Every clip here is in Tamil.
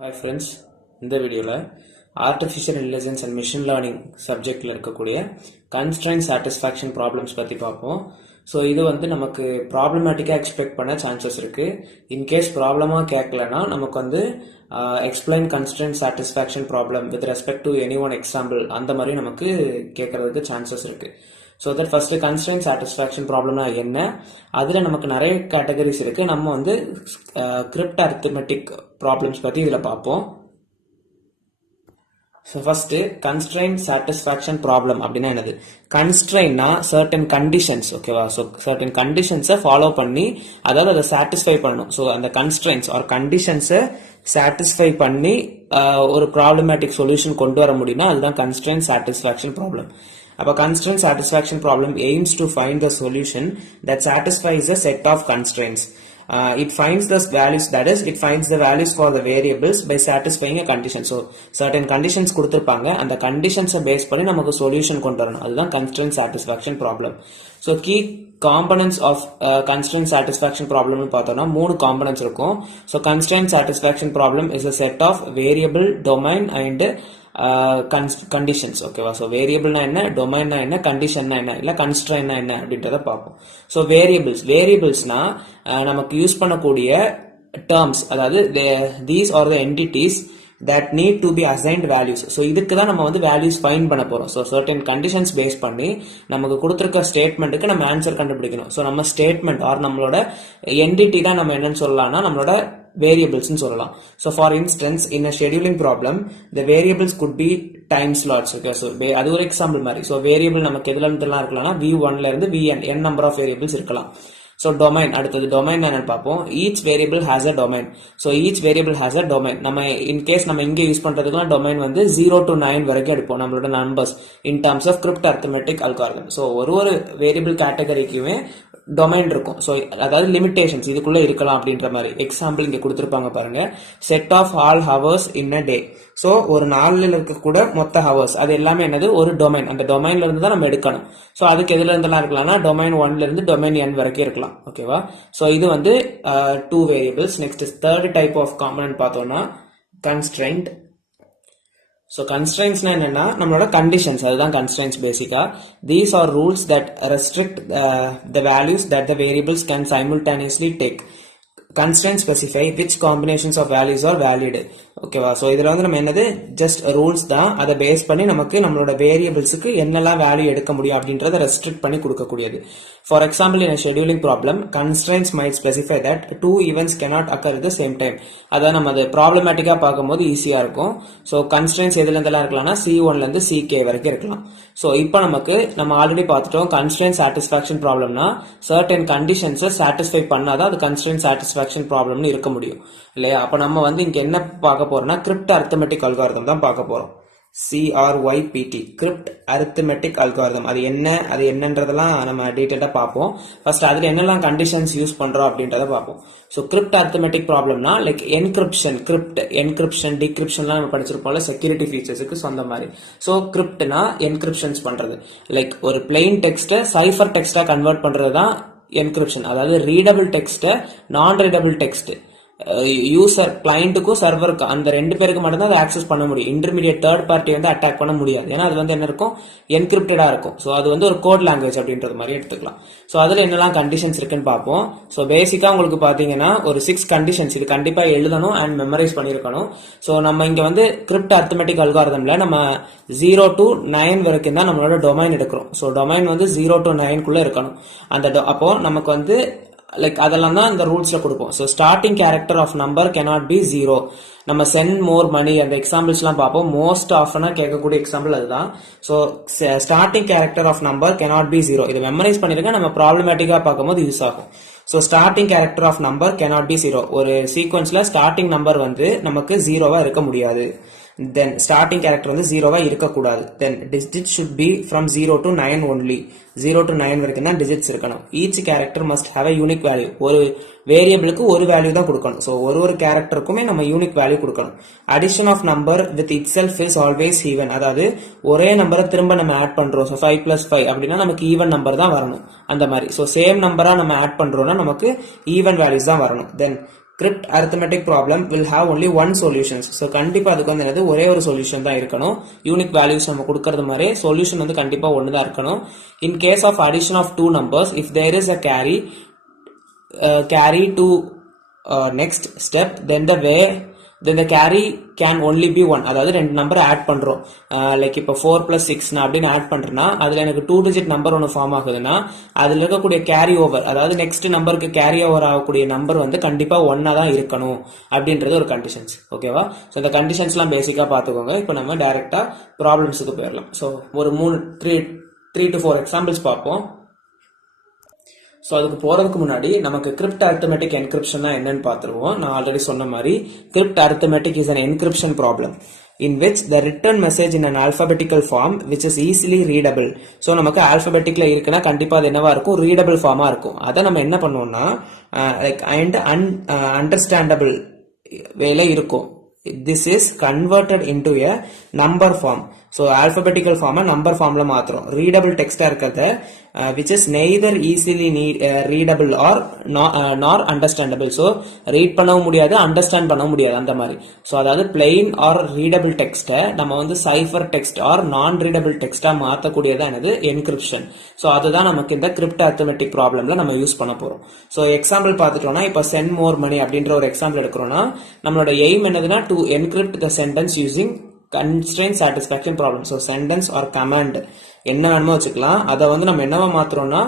Hi friends, இந்த வீடியோவில் artificial intelligence and machine learning சப்ஜெக்டில் இருக்கக்கூடிய கன்ஸ்ட்ரைன்ட் சாட்டிஸ்ஃபேக்ஷன் ப்ராப்ளம்ஸ் பற்றி பார்ப்போம். ஸோ இது நமக்கு ப்ராப்ளமேட்டிக்காக எக்ஸ்பெக்ட் பண்ண சான்சஸ் இருக்குது. இன்கேஸ் ப்ராப்ளமாக கேட்கலன்னா நமக்கு explain constraint satisfaction problem with respect to any one example அந்த மாதிரி நமக்கு கேட்கறதுக்கு சான்சஸ் இருக்குது. So that first constraint satisfaction ப்ராப்ளம்னா என்ன, அதில் நமக்கு நிறைய கேட்டகரிஸ் இருக்குது. நம்ம கிரிப்ட் அரித்மெட்டிக் ப்ராப்ளம்ஸ் பற்றி இதில் பார்ப்போம். So first constraint satisfaction problem அப்படின்னா என்னது? கன்ஸ்ட்ரைன்னா சர்டன் கண்டிஷன்ஸ், ஓகேவா? ஸோ சர்டன் கண்டிஷன்ஸை ஃபாலோ பண்ணி அதாவது அதை சாட்டிஸ்ஃபை பண்ணணும். ஸோ அந்த கன்ஸ்ட்ரைன்ஸ் ஆர் கண்டிஷன்ஸை சாட்டிஸ்ஃபை பண்ணி ஒரு ப்ராப்ளமேட்டிக் சொல்யூஷன் கொண்டு வர முடியும்னா அதுதான் கன்ஸ்ட்ரைன்ட் சாட்டிஸ்ஃபேக்ஷன் ப்ராப்ளம். அப்போ constraint satisfaction problem aims to find the solution that satisfies a set of constraints. It finds the values, that is, it finds the values for the variables by satisfying a condition. So certain conditions கொடுத்திருப்பாங்க, அந்த conditions பேஸ் பண்ணி நமக்கு solution கொண்டு வரணும். அதுதான் constraint satisfaction problem. So key components of constraint satisfaction problem பார்த்தோம்னா 3 components இருக்கும். So constraint satisfaction problem is a set of variable, domain and conditions, ஓகேவா? ஸோ வேரியபிள்னா என்ன, டொமைன்னா என்ன, கண்டிஷன்னா என்ன, இல்லை கன்ஸ்ட்ரைன்னா என்ன அப்படின்றத பார்ப்போம். ஸோ வேரியபிள்ஸ்னா நமக்கு யூஸ் பண்ணக்கூடிய டேர்ம்ஸ், அதாவது these are the entities that need to be assigned values. So இதுக்கு தான் நம்ம values find பண்ண போறோம். So certain conditions பேஸ் பண்ணி நமக்கு கொடுத்திருக்க ஸ்டேட்மெண்ட்டுக்கு நம்ம ஆன்சர் கண்டுபிடிக்கணும். ஸோ நம்ம ஸ்டேட்மெண்ட் ஆர் நம்மளோட என்டிட்டி தான் நம்ம என்னன்னு சொல்லலாம்னா நம்மளோட variables ன்னு சொல்லலாம். So for instance, in a scheduling problem, the variables could be time slots. Okay, so அது ஒரு எக்ஸாம்பிள் மாதிரி. So variable நமக்கு எதுல இருந்தெல்லாம் இருக்கலாம்னா v1 ல இருந்து vn n number of variables இருக்கலாம். So domain, அடுத்தது domain என்னன்னு பார்ப்போம். Each variable has a domain. So each variable has a domain. நம்ம in case நம்ம இங்கே யூஸ் பண்றதுக்குலாம் domain 0 to 9 வரைக்கும் எடுப்போம் நம்மளோட numbers in terms of crypt arithmetic algorithm. So ஒரு variable கேட்டகரிக்குமே டொமைன் இருக்கும். ஸோ அதாவது லிமிடேஷன்ஸ் இதுக்குள்ள இருக்கலாம் அப்படின்ற மாதிரி எக்ஸாம்பிள் இங்க கொடுத்துருப்பாங்க பாருங்க. Set of all hours in a day. So ஒரு நாளில் இருக்கக்கூட மொத்த ஹவர்ஸ் அது எல்லாமே என்னது, ஒரு டொமைன். அந்த டொமைன்ல இருந்து தான் நம்ம எடுக்கணும். ஸோ அதுக்கு எதுல இருந்தெல்லாம் இருக்கலாம்னா டொமைன் 1ல இருந்து டொமைன் n வரைக்கும் இருக்கலாம், ஓகேவா? ஸோ இது 2 variables. Next third type of component பார்த்தோம்னா கன்ஸ்ட்ரைன்ட். So constraints என்னன்னா நம்மளோட conditions, அதுதான் constraints பேசிக்கா. These are rules that restrict the values that the variables can simultaneously take. Constraints specify which combinations of values are valid. ஓகேவா? ஸோ இதில் நம்ம என்னது, ஜஸ்ட் ரூல்ஸ் தான். அதை பேஸ் பண்ணி நமக்கு நம்மளோட வேரியபிள்ஸுக்கு என்னெல்லாம் வேல்யூ எடுக்க முடியும் அப்படின்றத ரெஸ்ட்ரிக்ட் பண்ணி கொடுக்கக்கூடியது. For example, in a scheduling problem, constraints might specify that 2 events cannot occur at the same time. அதான் நம்ம அது ப்ராப்ளமேட்டிக்காக பார்க்கும்போது ஈஸியாக இருக்கும். ஸோ கன்ஸ்ட்ரைன்ஸ் எதுலேருந்தெல்லாம் இருக்கலாம்னா C1லேருந்து CK வரைக்கும் இருக்கலாம். ஸோ இப்போ நம்ம ஆல்ரெடி பார்த்துட்டோம், கன்ஸ்ட்ரைன்ட் சாட்டிஸ்ஃபேக்ஷன் ப்ராப்ளம்னா சர்டன் கண்டிஷன்ஸை சாட்டிஸ்ஃபை பண்ணாதான் அது கன்ஸ்ட்ரைன்ட் சாட்டிஸ்ஃபேக்ஷன் ப்ராப்ளம்னு இருக்க முடியும் இல்லையா? அப்போ நம்ம இங்கே என்ன பார்க்க போறோம்னா கிரிப்ட் அரித்மெட்டிக் அல்காரிதம் தான் பார்க்க போறோம். CRYPT, crypt arithmetic algorithm. அது என்னன்றதெல்லாம் நம்ம டீடைலா பார்ப்போம். ஃபர்ஸ்ட் அதுல என்னெல்லாம் கண்டிஷன்ஸ் யூஸ் பண்றோம் அப்படின்றத பார்ப்போம். ஸோ கிரிப்ட் அரித்மெட்டிக் ப்ராப்ளம்னா லைக் என்கிரிப்ஷன், கிரிப்ட் என்கிரிப்ஷன், டிகிரிப்ஷன்லாம் நம்ம படிச்சிருப்போம்ல செக்யூரிட்டி ஃபீச்சர்ஸுக்கு சொந்த மாதிரி. ஸோ கிரிப்ட்னா என்கிரிப்ஷன்ஸ் பண்றது, லைக் ஒரு பிளெயின் டெக்ஸ்ட்டை சைஃபர் டெக்ஸ்டா கன்வெர்ட் பண்றது தான் என்கிரிப்ஷன். அதாவது ரீடபிள் டெக்ஸ்ட்டை நான் ரீடபிள் டெக்ஸ்ட் யூசர் கிளைண்ட்டுக்கும் சர்வருக்கும் அந்த 2 பேருக்கு மட்டும்தான் அதை ஆக்சஸ் பண்ண முடியும். இன்டர்மீடியட் தேர்ட் பார்ட்டி அட்டாக் பண்ண முடியாது. ஏன்னா அது என்ன இருக்கும், என்கிரிப்டடா இருக்கும். ஸோ அது ஒரு கோட் லாங்குவேஜ் அப்படின்றது மாதிரி எடுத்துக்கலாம். ஸோ அதுல என்னெல்லாம் கண்டிஷன்ஸ் இருக்குன்னு பார்ப்போம். ஸோ பேசிக்கா உங்களுக்கு பாத்தீங்கன்னா ஒரு 6 கண்டிஷன்ஸ் இது கண்டிப்பா எழுதணும் அண்ட் மெமரைஸ் பண்ணிருக்கணும். ஸோ நம்ம இங்க கிரிப்ட் அரித்மெட்டிக் அல்காரிதம்ல நம்ம 0 to 9 வரைக்கும் தான் நம்மளோட டொமைன் எடுக்கிறோம். ஸோ டொமைன் 0 to 9 இருக்கணும். அப்போ நமக்கு லைக் அதெல்லாம் தான் இந்த ரூல்ஸ்ல கொடுப்போம். So starting character of number cannot be 0. நம்ம சென்ட் மோர் மணி அந்த எக்ஸாம்பிள்ஸ் எல்லாம் பார்ப்போம். மோஸ்ட் ஆஃபனா கேட்கக்கூடிய எக்ஸாம்பிள் அதுதான். So starting character of number cannot be 0. இதை மெமரைஸ் பண்ணிருக்க நம்ம ப்ராப்ளமேட்டிக்கா பார்க்கும்போது யூஸ் ஆகும். So starting character of number cannot be 0. ஒரு சீக்வன்ஸ்ல ஸ்டார்டிங் நம்பர் நமக்கு 0வா இருக்க முடியாது. Then starting character 0வா இருக்கக்கூடாது. Then digits should be from 0 to 9 only. 0 to 9 வரைக்கும் தான் digits இருக்கணும். Each character must have a unique value. ஒரு வேரியபிளுக்கு ஒரு வேல்யூ தான் கொடுக்கணும். ஸோ ஒரு கேரக்டருக்குமே நம்ம யூனிக் வேல்யூ கொடுக்கணும். Addition of number with itself is always even. அதாவது ஒரே நம்பரை திரும்ப நம்ம ஆட் பண்றோம். ஸோ 5 + 5 அப்படின்னா நமக்கு ஈவன் நம்பர் தான் வரணும் அந்த மாதிரி. ஸோ சேம் நம்பரா நம்ம ஆட் பண்றோம்னா நமக்கு ஈவன் வேல்யூஸ் தான் வரணும். Then crypt arithmetic problem will have only one solutions. So கண்டிப்பா அதுக்கு வந்து என்னது ஒரே ஒரு சொல்யூஷன் தான் இருக்கணும். யூனிக் வேல்யூஸ் நம்ம கொடுக்கறது மாதிரி சொல்யூஷன் வந்து கண்டிப்பா ஒன்று தான் இருக்கணும். In case of addition of two numbers, if there is a carry to next step, then the carry can only be one. அதாவது ரெண்டு நம்பர் ஆட் பண்றோம். லைக் இப்போ 4 + 6 நான் அப்படின்னு ஆட் பண்றேன்னா அதுல எனக்கு 2 டிஜிட் நம்பர் ஒன்று ஃபார்ம் ஆகுதுன்னா அதுல இருக்கக்கூடிய கேரி ஓவர், அதாவது நெக்ஸ்ட் நம்பருக்கு கேரி ஓவர் ஆகக்கூடிய நம்பர் வந்து கண்டிப்பா ஒன்னா தான் இருக்கணும் அப்படின்றது ஒரு கண்டிஷன்ஸ். ஓகேவா? ஸோ இந்த கண்டிஷன்ஸ்லாம் பேசிக்கா பார்த்துக்கோங்க. இப்போ நம்ம டைரக்டா ப்ராப்ளம்ஸுக்கு போயிடலாம். ஸோ ஒரு 3 to 4 எக்ஸாம்பிள்ஸ் பார்ப்போம். ஸோ அதுக்கு போறதுக்கு முன்னாடி நமக்கு கிரிப்ட் arithmetic என்கிரிப்ஷன் என்னன்னு பார்த்துருவோம். நான் ஆல்ரெடி சொன்ன மாதிரி crypt arithmetic is an encryption problem in which the written message in an alphabetical form which is easily readable. So நமக்கு ஆல்பபெட்டிக்ல இருக்குன்னா கண்டிப்பா அது என்னவா இருக்கும், ரீடபிள் ஃபார்மா இருக்கும். அதை நம்ம என்ன பண்ணுவோம்னா லைக் அண்ட் அண்டர்ஸ்டாண்டபிள் வேலை இருக்கும். This is converted into a number form. So alphabetical form number formல மாத்துறோம். readable text இருக்கிறது which is neither easily readable or nor understandable. So read பண்ணவும் முடியாது, understand பண்ணவும் முடியாது அந்த மாதிரி. So அதாவது plain or readable text நம்ம வந்து cipher text or non readable text மாத்தக்கூடியது என்னது encryption. So அதுதான் நமக்கு இந்த கிரிப்ட் arithmetic ப்ராப்ளம்ல நம்ம யூஸ் பண்ண போறோம். So எக்ஸாம்பிள் பார்த்துட்டோம்னா இப்போ send more money அப்படின்ற ஒரு எக்ஸாம்பிள் எடுக்கிறோம்னா நம்மளோட எய்ம் என்னதுன்னா to encrypt the sentence using constraint satisfaction problem. So sentence or command என்ன வேணுமோ வச்சுக்கலாம். அதை வந்து நம்ம என்னவா மாத்துறோம்னா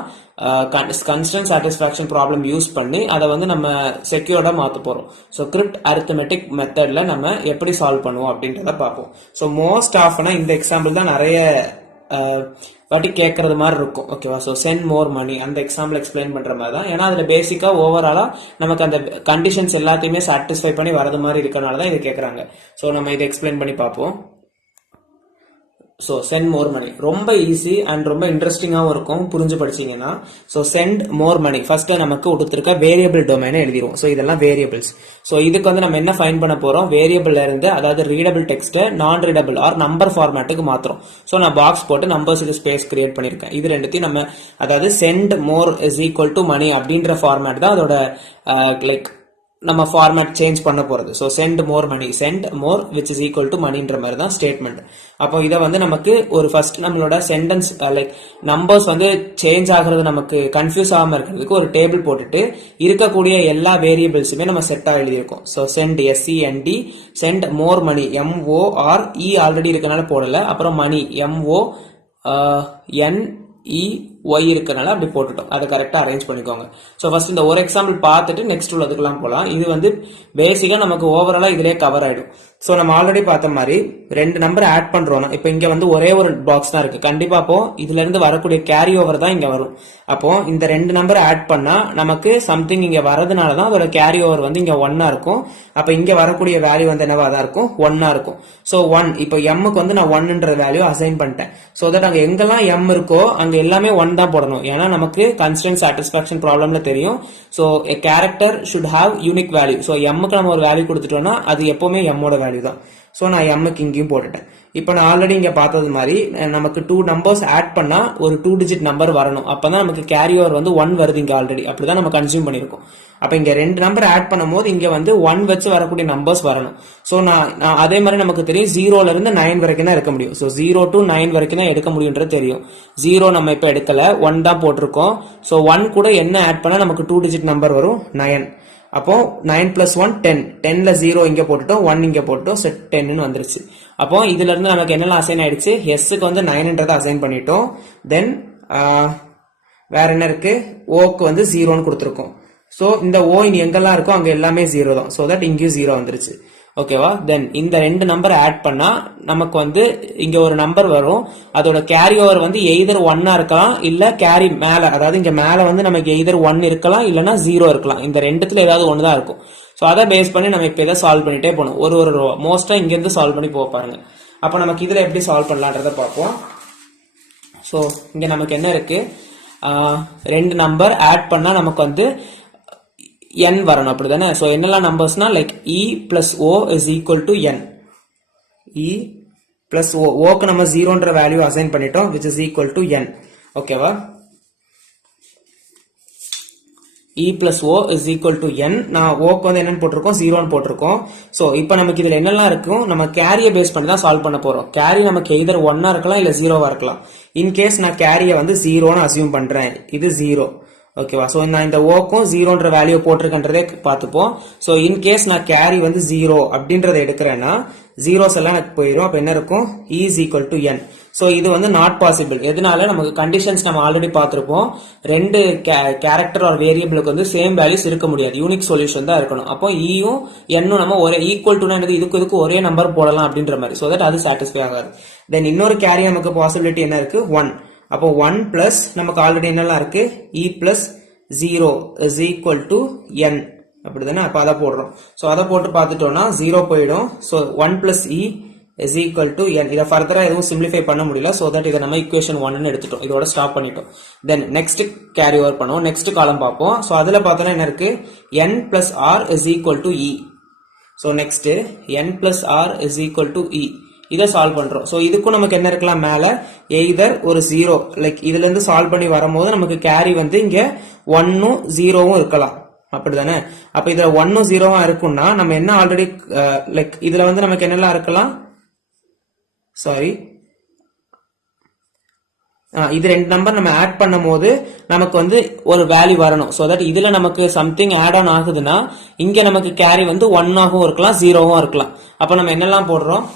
constraint satisfaction problem யூஸ் பண்ணி அதை வந்து நம்ம செக்யூர்டா மாத்த போறோம். ஸோ கிரிப்ட் arithmetic மெத்தட்ல நம்ம எப்படி சால்வ் பண்ணுவோம் அப்படின்றத பார்ப்போம். ஸோ மோஸ்ட் ஆஃப்னா இந்த எக்ஸாம்பிள் தான் நிறைய வாட்டி கேட்கறது மாதிரி இருக்கும். ஓகேவா? ஸோ சென்ட் மோர் மணி அந்த எக்ஸாம்பிள் எக்ஸ்பிளைன் பண்ற மாதிரி தான். ஏன்னா அதுல பேசிக்கா ஓவராலா நமக்கு அந்த கண்டிஷன்ஸ் எல்லாத்தையுமே சாட்டிஸ்ஃபை பண்ணி வரது மாதிரி இருக்கனால தான் இது கேட்கறாங்க. ஸோ நம்ம இதை எக்ஸ்பிளைன் பண்ணி பார்ப்போம். ஸோ சென்ட் மோர் மணி ரொம்ப ஈஸி அண்ட் ரொம்ப இன்ட்ரெஸ்டிங்காகவும் இருக்கும் புரிஞ்சு படிச்சீங்கன்னா. ஸோ சென்ட் மோர் மணி ஃபர்ஸ்ட் நமக்கு கொடுத்துருக்க வேரியபிள் டொமைனை எழுதிடுவோம். ஸோ இதெல்லாம் வேரியபிள்ஸ். ஸோ இதுக்கு வந்து நம்ம என்ன ஃபைண்ட் பண்ண போறோம், வேரியபிள்ல இருந்து அதாவது ரீடபிள் டெக்ஸ்ட் நான் ரீடபிள் ஆர் நம்பர் ஃபார்மேட்டுக்கு மாத்திரம். ஸோ நான் பாக்ஸ் போட்டு நம்பர்ஸுக்கு ஸ்பேஸ் கிரியேட் பண்ணிருக்கேன். இது ரெண்டுத்தையும் நம்ம அதாவது send more is equal to money அப்படின்ற ஃபார்மேட் தான் அதோட லைக் நம்ம ஃபார்மேட் சேஞ்ச் பண்ண போறது. So send more money, send more which is equal to மணின்ற மாதிரி தான் ஸ்டேட்மெண்ட். அப்போ இதை வந்து நமக்கு ஒரு ஃபர்ஸ்ட் நம்மளோட சென்டென்ஸ் லைக் நம்பர்ஸ் வந்து சேஞ்ச் ஆகிறது நமக்கு கன்ஃபியூஸ் ஆகாம இருக்கிறதுக்கு ஒரு டேபிள் போட்டுட்டு இருக்கக்கூடிய எல்லா வேரியபிள்ஸுமே நம்ம செட்டா எழுதியிருக்கோம். So send SEND, send more மணி MOR ஆல்ரெடி இருக்கனால போடல, அப்புறம் மணி MONEY இருக்கனால அப்படி போட்டுட்டோம். அதை கரெக்டா அரேஞ்ச் பண்ணிக்கோங்க. ஸோ ஃபர்ஸ்ட் இந்த ஒரு எக்ஸாம்பிள் பார்த்துட்டு நெக்ஸ்ட் உள்ளதுக்கெல்லாம் போகலாம். இது வந்து பேசிக்கா நமக்கு ஓவராலா இதுலயே கவர் ஆயிடும். ஸோ நம்ம ஆல்ரெடி பார்த்த மாதிரி ரெண்டு நம்பர் ஆட் பண்றோம். இப்போ இங்க வந்து ஒரே ஒரு பாக்ஸ் தான் இருக்கு. கண்டிப்பா அப்போ இதுல இருந்து வரக்கூடிய கேரி ஓவர் தான் இங்க வரும். அப்போ இந்த ரெண்டு நம்பர் ஆட் பண்ணா நமக்கு சம்திங் இங்க வரதுனால தான் அதோட கேரி ஓவர் வந்து இங்க 1 இருக்கும். அப்ப இங்க வரக்கூடிய வேல்யூ வந்து என்னவா தான் இருக்கும், 1 இருக்கும். ஸோ 1 இப்போ எம்முக்கு வந்து நான் 1ன்ற வேல்யூ அசைன் பண்ணிட்டேன். ஸோ தட் அங்க எங்கெல்லாம் எம் இருக்கோ அங்க எல்லாமே 1 தான் போடணும். ஏன்னா நமக்கு கன்ஸ்டன்ட் சாட்டிஸ்பாக்சன் ப்ராப்ளம்ல தெரியும். So a character should have unique value. So எம்முக்கு நம்ம ஒரு வேல்யூ கொடுத்துட்டோம்னா அது எப்பவுமே எம்மோட வேல்யூ தான். ஸோ நான் எம்முக்கு இங்கேயும் போட்டுட்டேன். இப்போ நான் ஆல்ரெடி இங்க பார்த்தது மாதிரி நமக்கு 2 நம்பர்ஸ் ஆட் பண்ணா ஒரு 2 டிஜிட் நம்பர் வரணும். அப்பதான் நமக்கு கேரி ஓவர் வந்து 1 வருது இங்க ஆல்ரெடி. அப்படிதான் நம்ம கன்சியூம் பண்ணிருக்கோம். அப்ப இங்க ரெண்டு நம்பர் ஆட் பண்ணும் போது இங்க வந்து 1 வச்சு வரக்கூடிய நம்பர்ஸ் வரணும். ஸோ நான் அதே மாதிரி நமக்கு தெரியும் 0ல இருந்து 9 வரைக்கும் தான் எடுக்க முடியும். ஸோ 0 to 9 வரைக்கும் தான் எடுக்க முடியும்ன்றது தெரியும். 0 நம்ம இப்ப எடுக்கல, 1 தான் போட்டிருக்கோம். ஸோ 1 கூட என்ன ஆட் பண்ணா நமக்கு 2 டிஜிட் நம்பர் வரும், 9. அப்போ 9 + 1 10. 10ல 0 இங்க போட்டுட்டோம், 1 இங்க போட்டுட்டோம், செட் 10ன்னு வந்துருச்சு. அப்போ இதுல இருந்து நமக்கு என்னெல்லாம் அசைன் ஆயிடுச்சு, எஸ்க்கு வந்து 9ன்றதை அசைன் பண்ணிட்டோம். தென் வேற என்ன இருக்கு, ஓக்கு வந்து 0ன்னு கொடுத்துருக்கோம். ஸோ இந்த ஓ இனி எங்கெல்லாம் இருக்கோ அங்க எல்லாமே 0 தான். ஸோ தட் இங்கேயும் 0 வந்துருச்சு. ஓகேவா? தென் இந்த ரெண்டு நம்பர் ஆட் பண்ணா நமக்கு வந்து இங்க ஒரு நம்பர் வரும். அதோட கேரி ஓவர் வந்து எய்தர் 1 இருக்கலாம் இல்ல கேரி மேல, அதாவது இங்க மேல வந்து நமக்கு எய்தர் 1 இருக்கலாம் இல்லனா 0 இருக்கலாம். இந்த ரெண்டுத்துல ஏதாவது ஒன்று தான் இருக்கும். ஸோ அதை பேஸ் பண்ணி நம்ம இப்ப இதை சால்வ் பண்ணிட்டே போகணும். ஒரு ரோ மோஸ்டா இங்க இருந்து சால்வ் பண்ணி போக பாருங்க. அப்ப நமக்கு இதுல எப்படி சால்வ் பண்ணலான்றத பார்ப்போம். ஸோ இங்க நமக்கு என்ன இருக்கு, ரெண்டு நம்பர் ஆட் பண்ணா நமக்கு வந்து n வரணும், அப்படிதானே? சோ என்னெல்லாம் நம்பர்ஸ்னா like e plus o is equal to n. e plus o, ஓக்கு நம்ம 0ன்ற வேல்யூ அசைன் பண்ணிட்டோம் which is equal to n. ஓகேவா? E plus o is equal to n. நான் ஓக்கு வந்து என்னன்னு போட்டிருக்கோம், 0ன்னு போட்டிருக்கோம். ஸோ இப்போ நமக்கு இதுல என்னெல்லாம் இருக்கும், நம்ம கேரியை பேஸ் பண்ணி தான் சால்வ் பண்ண போறோம். கேரி நமக்கு எய்தர் 1ஆ இருக்கலாம் இல்ல 0வா இருக்கலாம். இன்கேஸ் நான் கேரியை வந்து 0ன்னு அசியூம் பண்றேன், இது 0. ஓகேவா? ஸோ நான் இந்த ஓக்கும் 0ன்ற வேல்யூ போட்டிருக்கன்றதே பார்த்துப்போம். ஸோ இன்கேஸ் நான் கேரி வந்து 0 அப்படின்றத எடுக்கிறேன்னா ஜீரோஸ் எல்லாம் எனக்கு போயிடும். அப்ப என்ன இருக்கும், E is equal to n. So இது வந்து நாட் பாசிபிள். எதனால, நமக்கு கண்டிஷன்ஸ் நம்ம ஆல்ரெடி பார்த்திருப்போம். ரெண்டு கேரக்டர் ஆர் வேரியபிளுக்கு வந்து சேம் வேல்யூஸ் இருக்க முடியாது, யூனிக் சொல்யூஷன் தான் இருக்கணும். அப்போ ஈயும் என்னும் நம்ம ஒரே ஈக்குவல் டு இதுக்கு ஒரே நம்பர் போடலாம் அப்படின்ற மாதிரி. ஸோ தட் அது சாட்டிஸ்ஃபை ஆகாது. தென் இன்னொரு கேரி நமக்கு பாசிபிலிட்டி என்ன இருக்கு, 1. அப்போ 1 பிளஸ் நமக்கு ஆல்ரெடி என்னெல்லாம் இருக்கு, E plus 0 is equal to n. அப்படிதானே? அப்ப அதை போடுறோம். ஸோ அதை போட்டு பார்த்துட்டோம்னா 0 போயிடும். So 1 plus e is equal to n. இதை ஃபர்தரா எதுவும் சிம்பிளிஃபை பண்ண முடியல. ஸோ தட் இதை நம்ம ஈக்குவேஷன் 1ன்னு எடுத்துட்டோம். இதோட ஸ்டாப் பண்ணிட்டோம். தென் நெக்ஸ்ட் கேரி ஓவர் பண்ணுவோம். நெக்ஸ்ட் காலம் பார்ப்போம். ஸோ அதுல பார்த்தோன்னா என்ன இருக்கு, n plus r is equal to e. So next n plus r is equal to e. இதை சால்வ் பண்றோம். ஸோ இதுக்கும் நமக்கு என்ன இருக்கலாம், மேல எய்தர் ஒரு 0, லைக் இதுல இருந்து சால்வ் பண்ணி வரும்போது நமக்கு கேரி வந்து இங்க 1ம் 0வும் இருக்கலாம். அப்படிதானே? அப்ப இதுல 1ம் 0வா இருக்கும்னா நம்ம என்ன ஆல்ரெடி லைக் இதுல வந்து நமக்கு என்னெல்லாம் இருக்கலாம், சாரி இது ரெண்டு நம்பர் நம்ம ஆட் பண்ணும் போது நமக்கு வந்து ஒரு வேல்யூ வரணும். சோ தட் இதுல நமக்கு சம்திங் ஆட் ஆன் ஆகுதுன்னா இங்க நமக்கு கேரி வந்து 1ஆகவும் இருக்கலாம் 0வும் இருக்கலாம். அப்ப நம்ம என்னெல்லாம் போடுறோம்,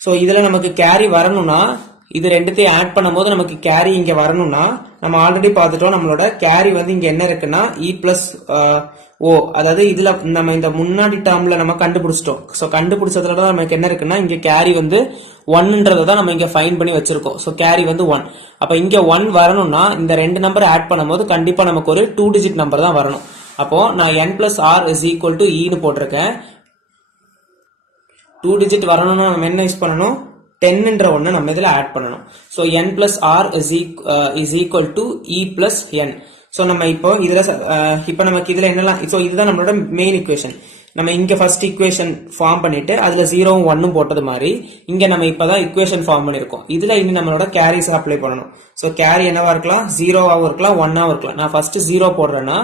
சோ இதுல நமக்கு கேரி வரணும்னா இது ரெண்டுத்தையும் ஆட் பண்ணும்போது நமக்கு கேரி இங்க வரணும்னா நம்ம ஆல்ரெடி பார்த்துட்டோம். நம்மளோட கேரி வந்து இங்க என்ன இருக்குன்னா இ பிளஸ் ஓ, அதாவது இதுல நம்ம இந்த முன்னாடி டேர்ம்ல நம்ம கண்டுபிடிச்சிட்டோம். சோ கண்டுபிடிச்சதுல தான் நமக்கு என்ன இருக்குன்னா இங்க கேரி வந்து 1ன்றதை தான் நம்ம இங்க ஃபைன் பண்ணி வச்சிருக்கோம். சோ கேரி வந்து 1. அப்ப இங்க 1 வரணும்னா இந்த ரெண்டு நம்பர் ஆட் பண்ணும்போது கண்டிப்பா நமக்கு ஒரு 2 டிஜிட் நம்பர் தான் வரணும். அப்போ நான் n plus r is equal to இன்னு போட்டிருக்கேன். 2 டிஜிட் வரணும்னா நம்ம என்ன யூஸ் பண்ணணும், 10ன்ற ஒண்ணு நம்ம இதுல ஆட் பண்ணணும். So n plus r is equal to e plus n. So நம்ம இப்போ இதுல இப்போ நமக்கு இதுல என்னலாம், சோ இதுதான் நம்மளோட மெயின் ஈக்குவேஷன். நம்ம இங்க ஃபர்ஸ்ட் ஈக்குவேஷன் ஃபார்ம் பண்ணிட்டு அதுல 0வும் 1ம் போட்டது மாதிரி இங்க நம்ம இப்பதான் ஈக்குவேஷன் ஃபார்ம் பண்ணிருக்கோம். இதுல இனி நம்மளோட கேரிஸ் அப்ளை பண்ணணும். சோ கேரி என்னவா இருக்கலாம், 0வாவும் இருக்கலாம் 1ஆவும் இருக்கலாம். நான் ஃபர்ஸ்ட் 0 போடுறேன்னா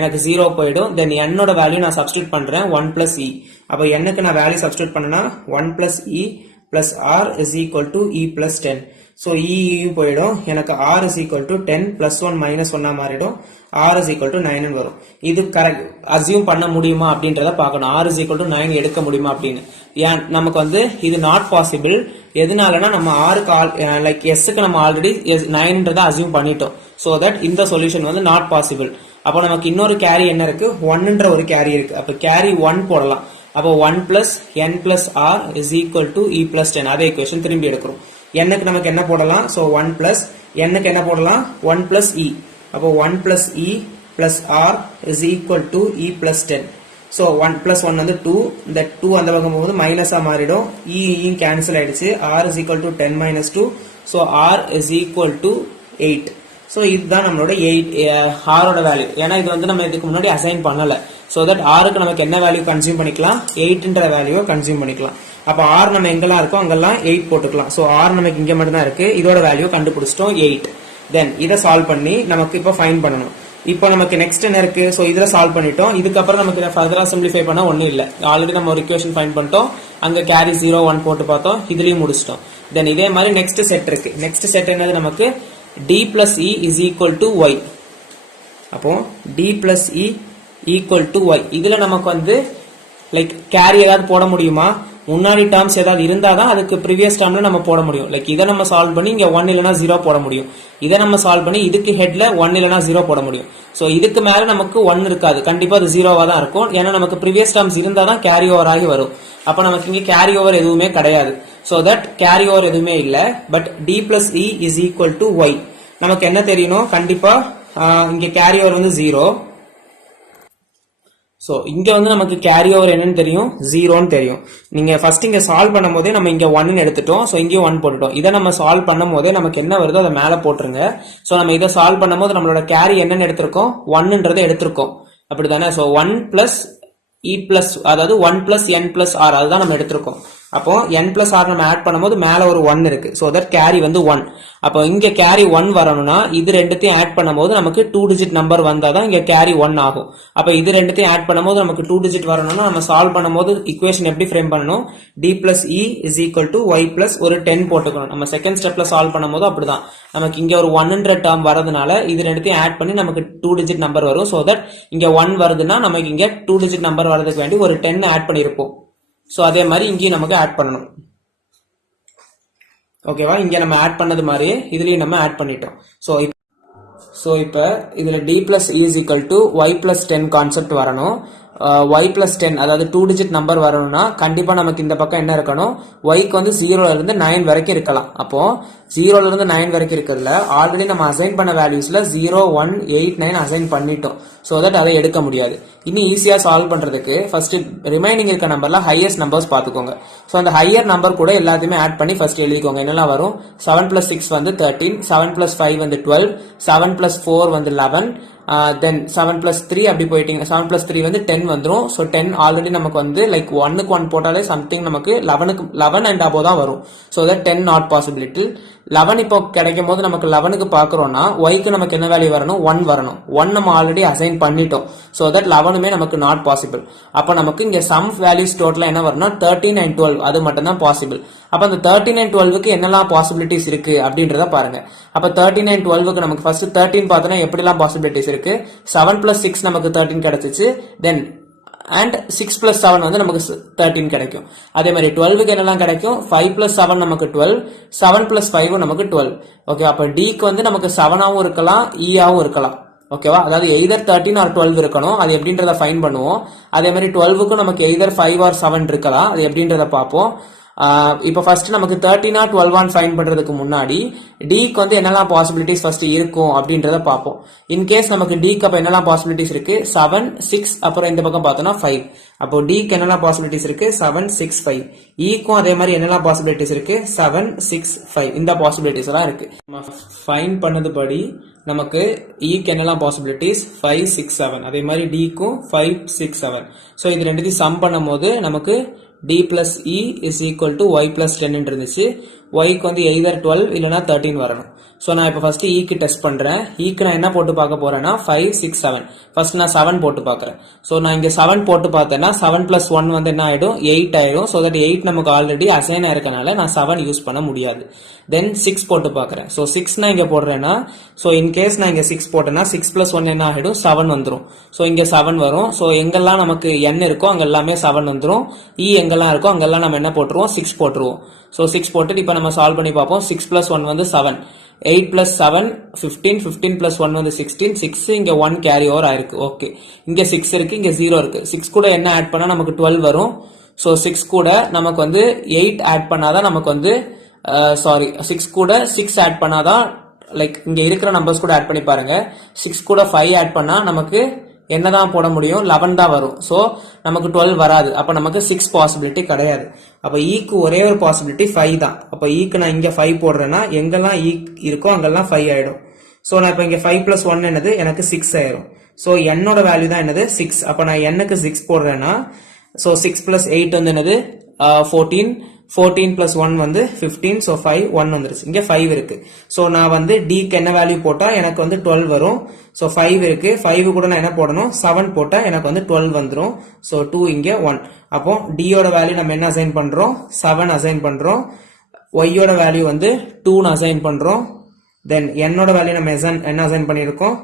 எனக்கு 0 போயிடும். தென் என்னோட வேல்யூ நான் சப்ஸ்டிட்யூட் பண்றேன் 1 plus e. அப்ப என்னக்கு நான் வேல்யூ சப்ஸ்டிட்யூட் பண்ணனா 1 plus e plus r is equal to e plus 10. So e போயிடும். எனக்கு r is equal to 10 plus 1 minus 1 மாறிடும். r is equal to 9 வரும். இது கரெக்ட் அசியூம் பண்ண முடியுமா அப்படின்றத பார்க்கணும். r is equal to 9 எடுக்க முடியுமா அப்படின்னு. ஏன் நமக்கு வந்து இது நாட் பாசிபிள். எதனாலனா நம்ம r லைக் s க்கு நம்ம ஆல்ரெடி 9ன்றத அசியூம் பண்ணிட்டோம். so that இந்த சொல்யூஷன் வந்து நாட் பாசிபிள். அப்ப நமக்கு இன்னொரு கேரி என்ன இருக்கு, 1ன்ற ஒரு கேரி இருக்கு. அப்ப கேரி 1 போடலாம். அப்போ 1 plus n plus r is equal to e plus 10. அதே ஈக்குவேஷன் திரும்பி எடுக்கிறோம். n-க்கு நமக்கு என்ன போடலாம், so 1 plus n-க்கு என்ன போடலாம் 1 plus e. அப்போ 1 plus e plus r is equal to e plus 10. so 1 plus 1 வந்து 2. இந்த 2 அந்த பக்கம் போகும்போது மைனஸா மாறிடும். e கேன்சல் ஆயிடுச்சு. r is equal to 10 minus 2. so r is equal to 8. So இதுதான் நம்மளோட 8 r ஓட வேல்யூ. ஏன்னா இது வந்து நம்ம இதுக்கு முன்னாடி அசைன் பண்ணல. சோ தட் r க்கு நமக்கு என்ன வேல்யூ கன்சியூம் பண்ணிக்கலாம், 8ன்ற வேல்யூவை கன்சியூம் பண்ணிக்கலாம். அப்ப r நம்ம எங்கெல்லாம் இருக்கோ அங்கெல்லாம் 8 போட்டுக்கலாம். சோ r நமக்கு இங்க மட்டும் தான் இருக்கு. இதோட வேல்யூ கண்டுபிடிச்சிட்டோம் 8. தென் இதை சால்வ் பண்ணி நமக்கு இப்போ ஃபைண்ட் பண்ணணும். இப்போ நமக்கு நெக்ஸ்ட் என்ன இருக்கு, சோ இதுல சால்வ் பண்ணிட்டோம். இதுக்கப்புறம் நமக்கு ஃபர்தரா சிம்பிளிஃபை பண்ண ஒண்ணும் இல்ல. ஆல்ரெடி நம்ம ஒரு ஈக்குவேஷன் ஃபைண்ட் பண்ணிட்டோம். அங்க கேரி 0 1 போட்டு பார்த்தோம். இதுலயும் முடிச்சிட்டோம். தென் இதே மாதிரி நெக்ஸ்ட் செட் இருக்கு. நெக்ஸ்ட் செட் என்னது, நமக்கு d plus e is equal to y. அப்போ d plus e equal to y. இதுல நமக்கு வந்து லைக் கேரி ஏதாவது போட முடியுமா, முன்னாடி டேர்ம்ஸ் ஏதாவது இருந்தாதான் அதுக்கு ப்ரீவியஸ் டேர்ம்ல நம்ம போட முடியும். லைக் இதை நம்ம சால்வ் பண்ணி இங்க 1 இல்லனா 0 போட முடியும். இதை நம்ம சால்வ் பண்ணி இதுக்கு ஹெட்ல 1 இல்லனா 0 போட முடியும். சோ இதுக்கு மேல நமக்கு 1 இருக்காது, கண்டிப்பா அது 0வா தான் இருக்கும். ஏன்னா நமக்கு ப்ரீவியஸ் டேர்ம்ஸ் இருந்தாதான் கேரி ஓவர் ஆகி வரும். அப்ப நமக்கு இங்க கேரி ஓவர் எதுவுமே கிடையாது. சோ தட் கேரி ஓவர் எதுவுமே இல்ல. But d plus e is equal to y. நமக்கு என்ன தெரியணும், கண்டிப்பா இங்க கேரி ஓவர் வந்து 0. சோ இங்க வந்து நமக்கு கேரி ஓவர் என்னன்னு தெரியும், 0ன்னு தெரியும். நீங்க ஃபர்ஸ்ட் இங்க சால்வ் பண்ணும் போதே நம்ம இங்க 1ன்னு எடுத்துட்டோம். சோ இங்கேயும் 1 போட்டுட்டோம். இதை நம்ம சால்வ் பண்ணும் போதே நமக்கு என்ன வருதோ அதை மேல போட்டுருங்க. சோ நம்ம இதை சால்வ் பண்ணும் போது நம்மளோட கேரி என்னன்னு எடுத்திருக்கோம், 1ன்றதை எடுத்திருக்கோம். அப்படிதானே? சோ 1 plus e plus, அதாவது 1 plus n plus r அதுதான் நம்ம எடுத்திருக்கோம். அப்போ n பிளஸ் ஆர் நம்ம ஆட் பண்ணும்போது மேல ஒரு 1 இருக்கு. ஸோ தட் கேரி வந்து 1. அப்போ இங்க கேரி 1 வரணும்னா இது ரெண்டுத்தையும் ஆட் பண்ணும்போது நமக்கு 2 டிஜிட் நம்பர் வந்தாதான் இங்க கேரி 1 ஆகும். அப்ப இது ரெண்டுத்தையும் ஆட் பண்ணும்போது நமக்கு 2 டிஜிட் வரணும்னா நம்ம சால்வ் பண்ணும்போது ஈக்குவேஷன் எப்படி ஃப்ரேம் பண்ணணும்? d plus e is equal to y plus ஒரு 10 போட்டுக்கணும். நம்ம செகண்ட் ஸ்டெப்ல சால்வ் பண்ணும்போது அப்படிதான். நமக்கு இங்க ஒரு 100 டேர்ம் வரதுனால இது ரெண்டுத்தையும் ஆட் பண்ணி நமக்கு 2 டிஜிட் நம்பர் வரும். ஸோ தட் இங்க 1 வருதுன்னா நமக்கு இங்க 2 டிஜிட் நம்பர் வரதுக்கு வேண்டி ஒரு 10 ஆட் பண்ணிருப்போம். ஸோ அதே மாதிரி இங்கேயும் நமக்கு ஆட் பண்ணணும். ஓகேவா? இங்க நம்ம ஆட் பண்ணது மாதிரி இதுலயும் நம்ம ஆட் பண்ணிட்டோம். ஸோ இப்போ இதுல d plus e is equal to y plus 10 concept வரணும். y பிளஸ் 10 அதாவது 2 டிஜிட் நம்பர் வரணும்னா கண்டிப்பா நமக்கு இந்த பக்கம் என்ன இருக்கணும்? yக்கு வந்து 0ல இருந்து 9 வரைக்கும் இருக்கலாம். அப்போ 0ல இருந்து 9 வரைக்கும் இருக்கிறதுல ஆல்ரெடி நம்ம அசைன் பண்ண வேல்யூஸ்ல 0, 1, 8, 9 அசைன் பண்ணிட்டோம். ஸோ தட் அதை எடுக்க முடியாது. இன்னும் ஈஸியா சால்வ் பண்றதுக்கு ஃபர்ஸ்ட் ரிமைனிங் இருக்க நம்பர்ல ஹையஸ்ட் நம்பர்ஸ் பாத்துக்கோங்க. ஸோ அந்த ஹையர் நம்பர் கூட எல்லாத்தையுமே ஆட் பண்ணி ஃபர்ஸ்ட் எழுதிக்கோங்க. என்னெல்லாம் வரும்? 7 பிளஸ் 6 வந்து 13, 7 பிளஸ் 5 வந்து 12, 7 பிளஸ் 4 வந்து 11, தென் 7 பிளஸ் 3 அப்படி போயிட்டீங்க. 7 பிளஸ் 3 வந்து 10 வந்துடும். ஸோ 10 ஆல்ரெடி நமக்கு வந்து லைக் 1க்கு 1 போட்டாலே சம்திங் நமக்கு 11 அண்ட் அபோவ் தான் வரும். So that 10 not possibility. 11 இப்போ கிடைக்கும் போது நமக்கு 11க்கு பாக்குறோம்னா ஒய்க்கு நமக்கு என்ன வேல்யூ வரணும்? 1 வரணும். 1 நம்ம ஆல்ரெடி அசைன் பண்ணிட்டோம். ஸோ தட் 11மே நமக்கு நாட் பாசிபிள். அப்ப நமக்கு இங்க சம் வேல்யூஸ் டோட்டலா என்ன வரணும்னா 13 and 12 அது மட்டும் தான் பாசிபிள். அப்ப அந்த 13 and 12க்கு என்னெல்லாம் பாசிபிலிட்டிஸ் இருக்கு அப்படின்றத பாருங்க. அப்ப 13 and 12க்கு நமக்கு ஃபர்ஸ்ட் 13 பார்த்தோம்னா எப்படிலாம் பாசிபிலிட்டிஸ் இருக்கு? 7 பிளஸ் 6 நமக்கு 13 கிடைச்சிச்சு. தென் அண்ட் 6 பிளஸ் 7 வந்து நமக்கு 13 கிடைக்கும். அதே மாதிரி 12க்கு என்னெல்லாம் கிடைக்கும்? 5 பிளஸ் 7 நமக்கு 12, 7 பிளஸ் 5 நமக்கு 12. ஓகே, அப்ப டிக்கு வந்து நமக்கு 7ஆவும் இருக்கலாம், ஈயாவும் இருக்கலாம். ஓகேவா? அதாவது எய்தர் 13 ஆர் 12 இருக்கணும். அது எப்படின்றத ஃபைன் பண்ணுவோம். அதே மாதிரி 12க்கும் நமக்கு எய்தர் 5 ஆர் 7 இருக்கலாம். அது எப்படின்றத பார்ப்போம். இப்போ ஃபர்ஸ்ட் நமக்கு 13 ஆர் 12 ஃபைன் பண்றதுக்கு முன்னாடி டிக்கு வந்து என்னெல்லாம் பாசிபிலிட்டிஸ் ஃபர்ஸ்ட் இருக்கும் அப்படின்றத பார்ப்போம். இன்கேஸ் நமக்கு டிக்கு அப்ப என்னெல்லாம் பாசிபிலிட்டிஸ் இருக்கு? 7, 6, அப்புறம் இந்த பக்கம் பார்த்தோம்னா 5. அப்போ டிக்கு என்னெல்லாம் பாசிபிலிட்டிஸ் இருக்கு? 7, 6, 5. ஈக்கும் அதே மாதிரி என்னெல்லாம் பாசிபிலிட்டிஸ் இருக்கு? 7, 6, 5. இந்த பாசிபிலிட்டிஸ் எல்லாம் இருக்கு. ஃபைன் பண்ணது படி நமக்கு ஈக்கு என்னெல்லாம் பாசிபிலிட்டிஸ்? 5, 6, 7. அதே மாதிரி டிக்கும் 5, 6, 7. ஸோ இது ரெண்டுத்தையும் சம் பண்ணும் போது நமக்கு d plus e is equal to y plus 10 இருந்துச்சு. yக்கு வந்து either 12 இல்லனா 13 வரணும். சோ நான் இப்ப ஃபர்ஸ்ட் e க்கு டெஸ்ட் பண்றேன். e க்கு நான் என்ன போட்டு பார்க்க போறேன்னா 5, 6, 7. ஃபர்ஸ்ட் நான் 7 போட்டு பார்க்கறேன். சோ நான் இங்க 7 போட்டு பார்த்தேன்னா 7 plus 1 வந்து என்ன ஆயிடும்? 8 ஆயிடும். சோ தட் 8 நமக்கு ஆல்ரெடி அசைன் ஆயிருக்கனால நான் 7 யூஸ் பண்ண முடியாது. தென் 6 போட்டு பார்க்கறேன். சோ 6 நான் இங்க போடுறேன்னா சோ இன் கேஸ் நான் இங்க 6 போட்டேன்னா 6 plus 1 என்ன ஆயிடும்? 7 வந்துரும். சோ இங்க 7 வரும். சோ எங்கெல்லாம் நமக்கு n இருக்கோ அங்க எல்லாமே 7 வந்துரும். e எங்கெல்லாம் இருக்கோ அங்கெல்லாம் நம்ம என்ன போட்டுருவோம்? 6 போட்டுருவோம். சோ 6 போட்டு இப்ப நம்ம சால்வ் பண்ணி பார்ப்போம். 6 plus 1 வந்து 7. 8 plus 7 15, 15 plus 1 வந்து 16, 6 இங்க 1 கேரி ஓவர் ஆயிருக்கு. ஓகே, இங்க 6 இருக்கு, இங்க 0 இருக்கு. 6 கூட என்ன ஆட் பண்ணா நமக்கு 12 வரும். சோ 6 கூட நமக்கு வந்து 8 ஆட் பண்ணாதான் நமக்கு வந்து 6 கூட 6 ஆட் பண்ணாதான் லைக் இங்க இருக்கிற நம்பர்ஸ் கூட ஆட் பண்ணி பாருங்க. 6 கூட 5 ஆட் பண்ணா நமக்கு என்னதான் போட முடியும்? 11 தான் வரும். சோ நமக்கு 12 வராது. அப்ப நமக்கு 6 பாசிபிலிட்டி கிடையாது. அப்ப ஈக்கு ஒரே ஒரு பாசிபிலிட்டி 5 தான். அப்ப ஈக்கு நான் இங்க 5 போடுறேன்னா எங்கெல்லாம் ஈ இருக்கோ அங்கெல்லாம் 5 ஆயிடும். சோ நான் இப்ப இங்க 5 plus 1 என்னது? எனக்கு 6 ஆயிரும். சோ என்னோட வேல்யூ தான் என்னது? 6. அப்ப நான் என்னக்கு 6 போடுறேன்னா சோ 6 plus 8 வந்து என்னது? 14, 14 plus 1 வந்து 15. so 5, 1 வந்துருச்சு. இங்க 5 இருக்கு. சோ நான் வந்து d க்கு என்ன வேல்யூ போட்டா எனக்கு வந்து 12 வரும். சோ 5 இருக்கு. 5 கூட நான் என்ன போடணும்? 7 போட்டா எனக்கு வந்து 12 வந்துரும். சோ 2 இங்க 1. அப்போ d யோட வேல்யூ நம்ம என்ன அசைன் பண்றோம்? 7 அசைன் பண்றோம். y யோட வேல்யூ வந்து 2 அசைன் பண்றோம். தென் n யோட வேல்யூ நம்ம என்ன அசைன் பண்ணிருக்கோம்?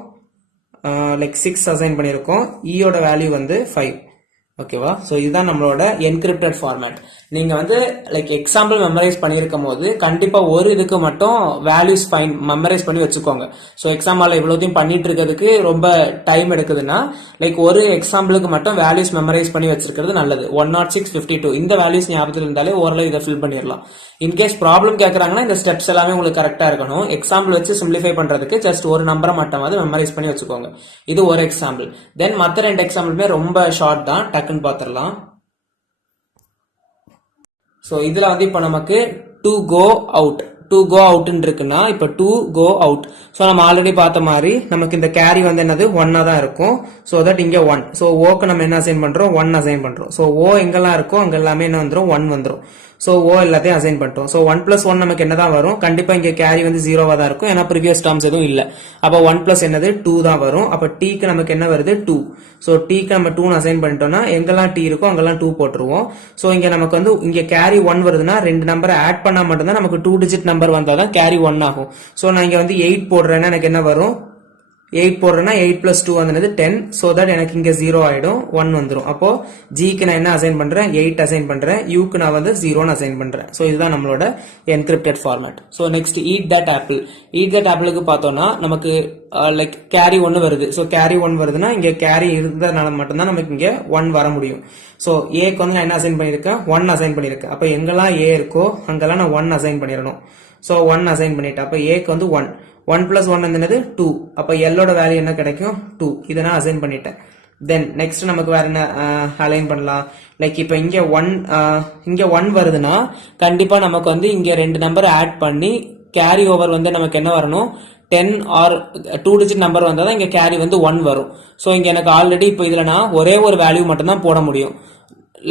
லைக் 6 அசைன் பண்ணிருக்கோம். e யோட வேல்யூ வந்து 5. ஓகேவா? சோ இதுதான் நம்மளோட என்கிரிப்டட் ஃபார்மேட். நீங்க வந்து லைக் எக்ஸாம்பிள் மெமரைஸ் பண்ணிருக்கும் போது கண்டிப்பா ஒரு இதுக்கு மட்டும் வேல்யூஸ் ஃபைன் மெமரைஸ் பண்ணி வச்சுக்கோங்க. சோ எக்ஸாம்பிள் இவ்வளோத்தையும் பண்ணிட்டு இருக்கிறதுக்கு ரொம்ப டைம் எடுக்குதுன்னா லைக் ஒரு எக்ஸாம்பிளுக்கு மட்டும் வேல்யூஸ் மெமரைஸ் பண்ணி வச்சிருக்கிறது நல்லது. 106, 52 இந்த வேல்யூஸ் ஞாபகத்தில் இருந்தாலே ஓரளவு இதை ஃபில் பண்ணிடலாம். இன்கேஸ் ப்ராப்ளம் கேட்கறாங்கன்னா இந்த ஸ்டெப்ஸ் எல்லாமே உங்களுக்கு கரெக்டா இருக்கணும். எக்ஸாம்பிள் வச்சு சிம்பிளிஃபை பண்றதுக்கு ஜஸ்ட் ஒரு நம்பரை மட்டும் மெமரைஸ் பண்ணி வச்சுக்கோங்க. இது ஒரு எக்ஸாம்பிள். தென் மற்ற 2 எக்ஸாம்பிளுமே ரொம்ப ஷார்ட் தான், டக்குன்னு பார்த்துடலாம். சோ இதுல வந்து இப்ப நமக்கு to go out இருக்குன்னா இப்ப to go out. சோ நம்ம ஆல்ரெடி பார்த்த மாதிரி நமக்கு இந்த கேரி வந்து என்னது? 1 தான் இருக்கும். சோ தட் இங்க 1. சோ ஓக்கு நம்ம என்ன அசைன் பண்றோம்? 1 அசைன் பண்றோம். சோ ஓ எங்கெல்லாம் இருக்கோ அங்க எல்லாமே என்ன வந்துரும்? 1 வந்துரும். ஸோ ஓ எல்லாத்தையும் அசைன் பண்ணிட்டோம். ஸோ 1 + 1 நமக்கு என்னதான் வரும், கண்டிப்பா இங்க கேரி வந்து 0வா தான் இருக்கும், ஏன்னா ப்ரீவியஸ் டேர்ம்ஸ் எதுவும் இல்ல. அப்போ 1 + என்னது 2 தான் வரும். அப்ப டீக்கு நமக்கு என்ன வருது 2. ஸோ டீக்கு நம்ம 2 அசைன் பண்ணிட்டோம்னா எங்கெல்லாம் டி இருக்கோ அங்கெல்லாம் 2 போட்டுருவோம். ஸோ இங்க நமக்கு வந்து இங்க கேரி 1 வருதுன்னா 2 நம்பரை ஆட் பண்ணா மட்டும்தான் நமக்கு 2 டிஜிட் நம்பர் வந்தாதான் கேரி 1 ஆகும். ஸோ நான் இங்க வந்து 8 போடுறேன்னா எனக்கு என்ன வரும், 8 போடுறேன்னா 8 + 2 வந்து 10. ஸோ தட் எனக்கு இங்க 0 ஆயிடும், 1 வந்துடும். அப்போ ஜிக்கு நான் என்ன அசைன் பண்றேன், 8 அசைன் பண்றேன், யூக்கு நான் வந்து 0 அசைன் பண்றேன். ஸோ இதுதான் நம்மளோட encrypted format. So next eat that apple. Eat that ஆப்பிளுக்கு பார்த்தோம்னா நமக்கு லைக் கேரி 1 வருது. ஸோ கேரி 1 வருதுன்னா இங்க கேரி இருந்ததுனால மட்டும்தான் நமக்கு இங்க 1 வர முடியும். ஸோ ஏக்கு வந்து நான் என்ன அசைன் பண்ணிருக்கேன், 1 அசைன் பண்ணிருக்கேன். அப்ப எங்கெல்லாம் ஏ இருக்கோ அங்கெல்லாம் நான் 1 அசைன் பண்ணிடணும். ஸோ 1 அசைன் பண்ணிட்டேன். அப்ப ஏக்கு வந்து 1. 1 + 1 என்னது 2. அப்ப எல்லோட வேல்யூ என்ன கிடைக்கும் 2. இதை நான் அசைன் பண்ணிட்டேன். தென் நெக்ஸ்ட் நமக்கு வேற என்ன அலைன் பண்ணலாம், லைக் இப்ப இங்க 1 வருதுன்னா கண்டிப்பா நமக்கு வந்து இங்க 2 நம்பர் ஆட் பண்ணி கேரி ஓவர் வந்து நமக்கு என்ன வரணும், 10 ஆர் 2 டிஜிட் நம்பர் வந்தா தான் இங்க கேரி வந்து 1 வரும். ஸோ இங்க எனக்கு ஆல்ரெடி இப்போ இதுல நான் ஒரே ஒரு வேல்யூ மட்டும் தான் போட முடியும்.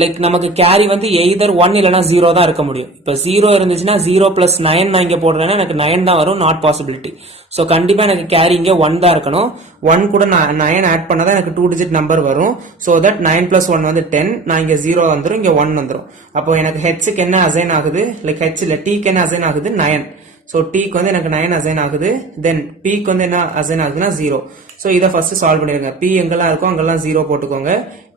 லைக் நமக்கு கேரி வந்து எய்தர் 1 இல்லைனா 0 தான் இருக்க முடியும். இப்போ 0 இருந்துச்சுன்னா 0 + 9 நான் இங்க போடுறேன்னா எனக்கு 9 தான் வரும், நாட் பாசிபிலிட்டி. ஸோ கண்டிப்பா எனக்கு கேரி இங்க 1 தான் இருக்கணும். 1 கூட 9 ஆட் பண்ணாதான் எனக்கு 2 டிஜிட் நம்பர் வரும். ஸோ தட் 9 + 1 வந்து 10. நான் இங்க 0 வந்துடும், இங்க 1 வந்துடும். அப்போ எனக்கு ஹெச்சுக்கு என்ன அசைன் ஆகுது, லைக் ஹெச் இல்ல டீக்கு என்ன அசைன் ஆகுது 9. ஸோ டீக்கு வந்து எனக்கு 9 அசைன் ஆகுது. தென் பிக்கு வந்து என்ன அசைன் ஆகுதுன்னா 0. ஸோ இதை ஃபர்ஸ்ட் சால்வ் பண்ணிருங்க. பி எங்கெல்லாம் இருக்கோ அங்கெல்லாம் 0 போட்டுக்கோங்க,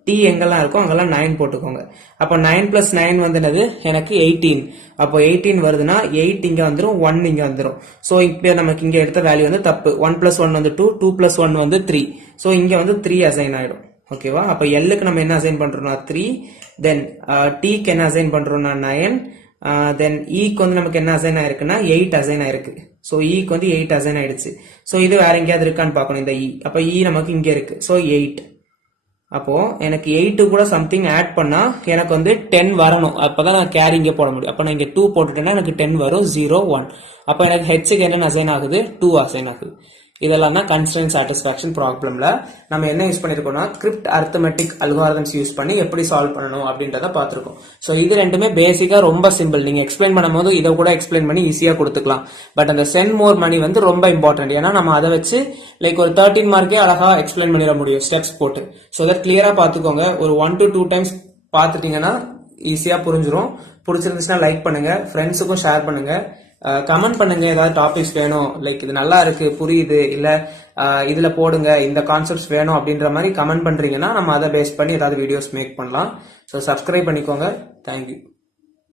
டி எங்கெல்லாம் இருக்கோ அங்கெல்லாம் 9 போட்டுக்கோங்க. அப்ப 9 + 9 வந்து என்னது எனக்கு 18. அப்போ 18 வருதுன்னா 8 இங்க வந்துடும், 1 இங்க வந்துடும். சோ இப்ப நமக்கு இங்க எடுத்த வேல்யூ வந்து தப்பு. 1 + 1 வந்து 2, 2 + 1 வந்து 3. சோ இங்க வந்து 3 அசைன் ஆயிடும். ஓகேவா? அப்ப எல்லுக்கு நம்ம என்ன அசைன் பண்றோம்னா 3. தென் டிக்கு என்ன அசைன் பண்றோம்னா 9. தென் ஈக்கு வந்து நமக்கு என்ன அசைன் ஆயிருக்குன்னா 8 அசைன் ஆயிருக்கு. சோ ஈக்கு வந்து 8 அசைன் ஆயிடுச்சு. சோ இது வேற எங்கேயாவது இருக்கான்னு பார்க்கணும் இந்த இ. அப்ப இ நமக்கு இங்க இருக்கு. சோ 8. அப்போ எனக்கு 8 கூட சம்திங் ஆட் பண்ணா எனக்கு வந்து 10 வரணும். அப்பதான் நான் கேரி இங்க போட முடியும். அப்ப நான் இங்க 2 போட்டுட்டேன்னா எனக்கு 10 வரும், 0 1. அப்ப எனக்கு ஹெச்சுக்கு என்ன அசைன் ஆகுது, 2 அசைன் ஆகுது. இதெல்லாம் தான் கன்ஸ்ட்ரெயின்ட் சாட்டிஸ்ஃபேக்ஷன் ப்ராப்ளம்ல நம்ம என்ன யூஸ் பண்ணிருக்கோம்னா கிரிப்ட் அரித்மெட்டிக் அல்காரிதம்ஸ் யூஸ் பண்ணி எப்படி சால்வ் பண்ணணும் அப்படின்றத பார்த்திருக்கோம். ஸோ இது ரெண்டுமே பேசிக்கா ரொம்ப சிம்பிள். நீங்க எக்ஸ்பிளைன் பண்ணும்போது இதை கூட எக்ஸ்பிளைன் பண்ணி ஈஸியா கொடுத்துக்கலாம். பட் அந்த சென்ட் மோர் மணி வந்து ரொம்ப இம்பார்ட்டன்ட். ஏன்னா நம்ம அதை வச்சு லைக் ஒரு 13 மார்க்கே அழகா எக்ஸ்பிளைன் பண்ணிட முடியும் ஸ்டெப்ஸ் போட்டு. ஸோ அதை கிளியரா பார்த்துக்கோங்க. ஒரு 1 to 2 டைம்ஸ் பார்த்துட்டீங்கன்னா ஈஸியா புரிஞ்சிடும். பிடிச்சிருந்துச்சுன்னா லைக் பண்ணுங்க, ஃப்ரெண்ட்ஸுக்கும் ஷேர் பண்ணுங்க, கமெண்ட் பண்ணுங்க. ஏதாவது டாபிக்ஸ் வேணும், லைக் இது நல்லா இருக்கு புரியுது இல்ல இதுல போடுங்க இந்த கான்செப்ட்ஸ் வேணும் அப்படின்ற மாதிரி கமெண்ட் பண்றீங்கன்னா நம்ம அதை பேஸ் பண்ணி ஏதாவது வீடியோஸ் மேக் பண்ணலாம். ஸோ சப்ஸ்கிரைப் பண்ணிக்கோங்க. தேங்க்யூ.